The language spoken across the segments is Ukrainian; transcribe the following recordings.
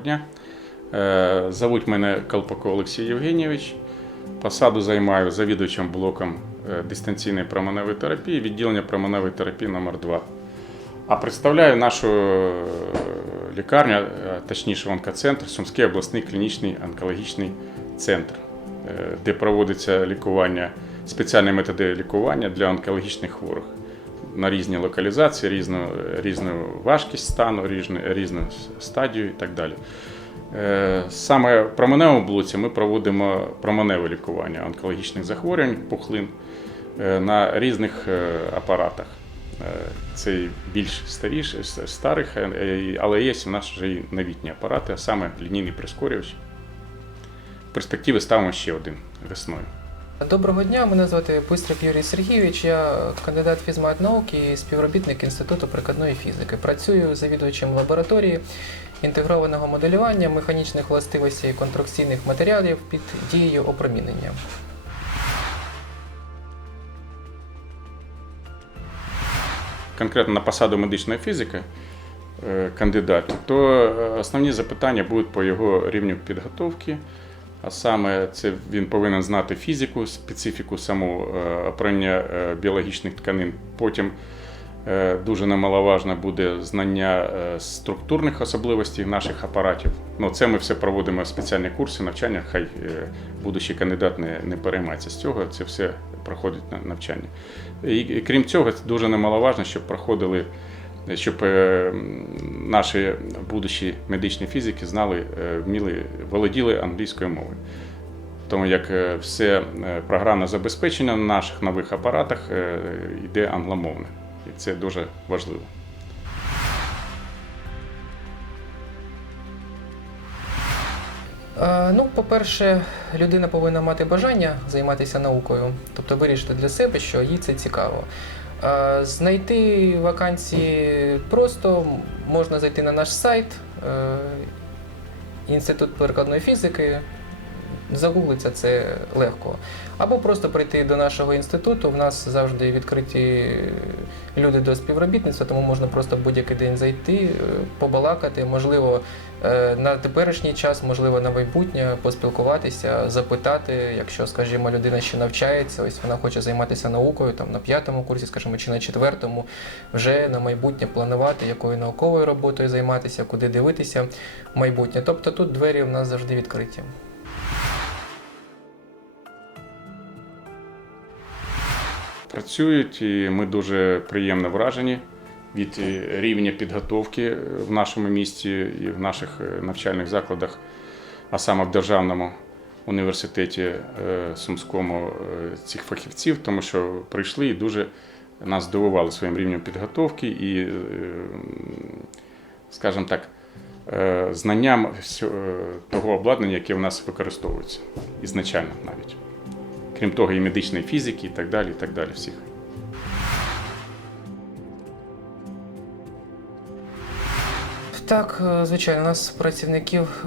дня. Е, Зовуть мене Колпако Олексій Євгенійович. Посаду займаю завідувачем блоком е, дистанційної променевої терапії, відділення променевої терапії номер 2 А представляю нашу е, лікарню, точніше онкоцентр, Сумський обласний клінічний онкологічний центр, де проводиться лікування, спеціальні методи лікування для онкологічних хворих на різні локалізації, різну, різну важкість стану, різну, різну стадію і так далі. Е, Саме в променевому блоці ми проводимо променеве лікування онкологічних захворювань, пухлин е, на різних е, апаратах. Це більш старіш, старих, але є у нас вже і новітні апарати, а саме лінійний прискорювач. В перспективі ставимо ще один весною. Доброго дня, мене звати Бистрик Юрій Сергійович. Я кандидат фізмат науки і співробітник Інституту прикладної фізики. Працюю завідувачем лабораторії інтегрованого моделювання механічних властивостей контракційних матеріалів під дією опромінення. конкретно на посаду медичної фізики е, кандидата, то е, основні запитання будуть по його рівню підготовки. А саме це він повинен знати фізику, специфіку саму е, опрання е, біологічних тканин. Потім е, дуже немаловажно буде знання структурних особливостей наших апаратів. Ну, це ми все проводимо спеціальні курси навчання. Хай будущий кандидат не, не переймається з цього. Це все проходить на- навчання. І крім цього, дуже немаловажно, щоб проходили, щоб е, наші будущі медичні фізики знали, е, вміли, володіли англійською мовою. Тому як е, все програмне забезпечення на наших нових апаратах йде англомовне. І це дуже важливо. Ну, по-перше, людина повинна мати бажання займатися наукою, тобто вирішити для себе, що їй це цікаво. Е, Знайти вакансії просто можна зайти на наш сайт е, Інститут прикладної фізики. Загуглиться це легко. Або просто прийти до нашого інституту. В нас завжди відкриті люди до співробітництва, тому можна просто будь-який день зайти, е, побалакати, можливо, е, на теперішній час, можливо, на майбутнє поспілкуватися, запитати, якщо, скажімо, людина ще навчається, ось вона хоче займатися наукою там на п'ятому курсі, скажімо, чи на четвертому, вже на майбутнє планувати, якою науковою роботою займатися, куди дивитися в майбутнє. Тобто тут двері в нас завжди відкриті. Працюють, і ми дуже приємно вражені від е, рівня підготовки в нашому місті і в наших е, навчальних закладах, а саме в державному університеті е, Сумському е, цих фахівців, тому що прийшли і дуже нас здивували своїм рівнем підготовки і, е, скажімо так, е, знанням е, того обладнання, яке в нас використовується ізначально навіть крім того, і медичної фізики, і так далі. і так далі всіх. Так, е, звичайно, у нас працівників.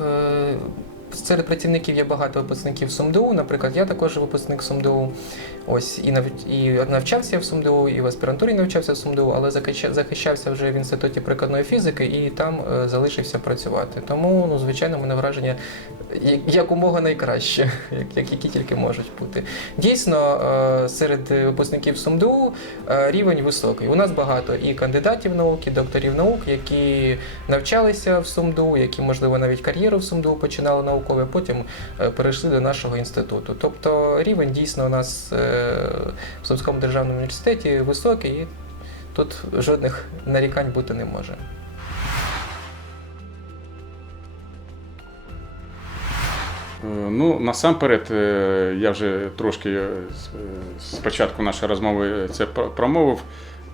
Серед працівників є багато випускників СумДУ. Наприклад, я також випускник СумДУ. Ось і нав... і навчався в СумДУ, і в аспірантурі навчався в СумДУ, але захища- захищався вже в інституті прикладної фізики і там е, залишився працювати. Тому, ну, звичайно, мене враження якомога найкраще, як, як які тільки можуть бути. Дійсно, е, серед випускників СумДУ е, рівень високий. У нас багато і кандидатів наук, і докторів наук, які навчалися в СумДУ, які, можливо, навіть кар'єру в СумДУ починали наукові, потім е, перейшли до нашого інституту. Тобто рівень дійсно у нас е, в Сумському державному університеті високий, і тут жодних нарікань бути не може. Е, Ну, насамперед, я вже трошки з- спочатку нашої розмови це промовив.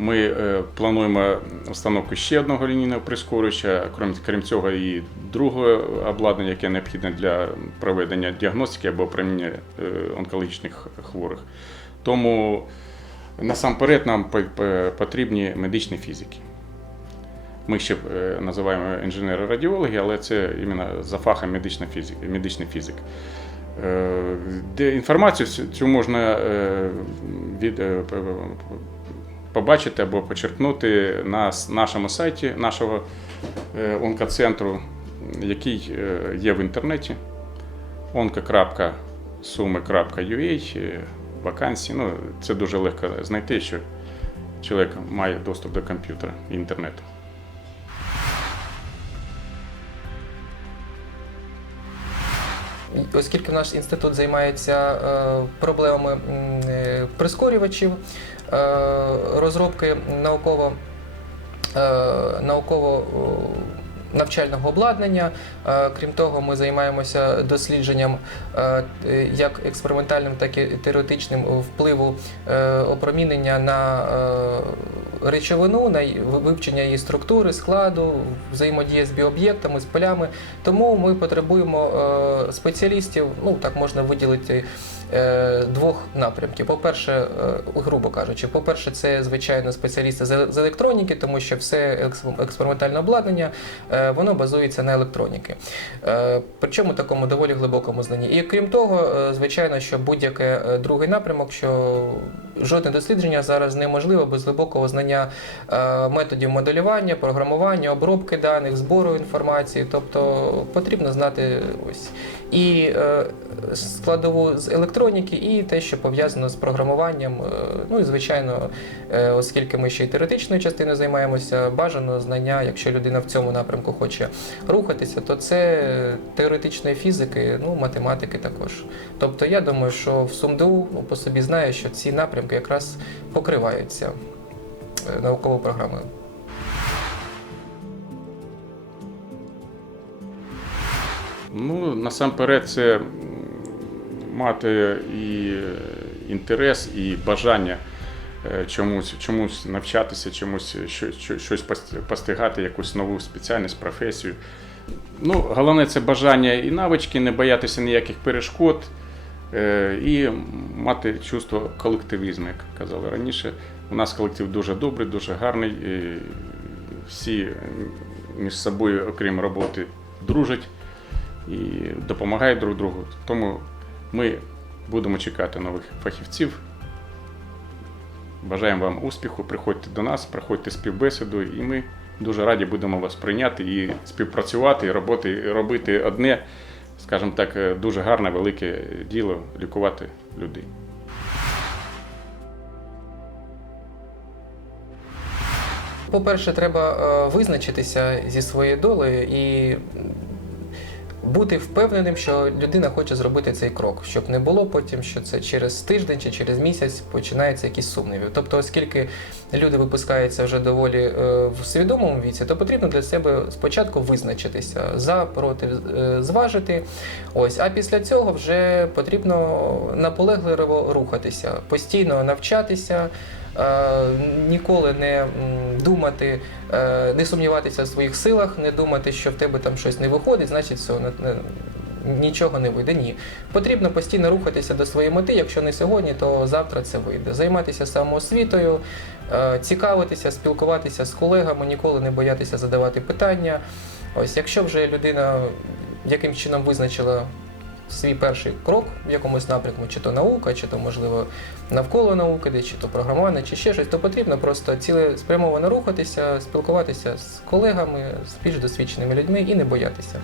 Ми е, плануємо установку ще одного лінійного прискорювача, крім, крім цього, і другого обладнання, яке необхідне для проведення діагностики або опроміння е, онкологічних хворих. Тому насамперед нам по- по- потрібні медичні фізики. Ми ще е, називаємо інженери-радіологи, але це іменно за фахом медична фізика, медичний фізик. Де інформацію цю- можна від, побачити або почерпнути на нашому сайті нашого е, онкоцентру який е, є в інтернеті. onka.suми.ua, е, вакансії. Ну, це дуже легко знайти, що чоловік має доступ до комп'ютера і інтернету. Оскільки наш інститут займається е, проблемами е, прискорювачів, е, розробки науково, науково навчального обладнання. Крім того, ми займаємося дослідженням як експериментальним, так і теоретичним впливу опромінення на речовину, на вивчення її структури, складу, взаємодія з біооб'єктами, з полями. Тому ми потребуємо е, спеціалістів, ну так можна виділити. е, Двох напрямків. По-перше, е, грубо кажучи, по-перше, це звичайно спеціалісти з електроніки, тому що все експериментальне обладнання воно базується на електроніки. Причому такому доволі глибокому знанні. І крім того, звичайно, що будь-яке другий напрямок, що жодне дослідження зараз неможливо без глибокого знання е, методів моделювання, програмування, обробки даних, збору інформації. Тобто потрібно знати ось і е, складову з електроніки, і те, що пов'язано з програмуванням. Е, Ну і звичайно, оскільки ми ще й теоретичною частиною займаємося, бажано знання, якщо людина в цьому напрямку хоче рухатися, то це теоретичної фізики, ну математики також. Тобто я думаю, що в СумДУ ну, по собі знаю, що ці напрямки якраз покриваються е, науковою програмою. Ну, насамперед, це мати і е, інтерес, і бажання е, чомусь, чомусь навчатися, чомусь що- що- щось пос- постигати, якусь нову спеціальність, професію. Ну, головне це бажання і навички, не боятися ніяких перешкод і мати чувство колективізму, як казали раніше. У нас колектив дуже добрий, дуже гарний. і Всі між собою, окрім роботи, дружать і допомагають друг другу. Тому ми будемо чекати нових фахівців. Бажаємо вам успіху, приходьте до нас, проходьте співбесіду, і ми дуже раді будемо вас прийняти і співпрацювати, і роботи, і робити одне, скажімо так, е, дуже гарне, велике діло лікувати людей. По-перше, треба е, визначитися зі своєю долею і бути впевненим, що людина хоче зробити цей крок, щоб не було потім, що це через тиждень чи через місяць починаються якісь сумніви. Тобто, оскільки люди випускаються вже доволі е, в свідомому віці, то потрібно для себе спочатку визначитися за проти е, зважити. Ось, а після цього вже потрібно наполегливо рухатися, постійно навчатися. Е, Ніколи не думати, е, не сумніватися в своїх силах, не думати, що в тебе там щось не виходить, значить все, нічого не вийде. Ні. Потрібно постійно рухатися до своєї мети. Якщо не сьогодні, то завтра це вийде. Займатися самоосвітою, е, цікавитися, спілкуватися з колегами, ніколи не боятися задавати питання. Ось, якщо вже людина яким чином визначила свій перший крок в якомусь напрямку, чи то наука, чи то, можливо, навколо науки, де, чи то програмування, чи ще щось, то потрібно просто цілеспрямовано рухатися, спілкуватися з колегами, з більш досвідченими людьми і не боятися.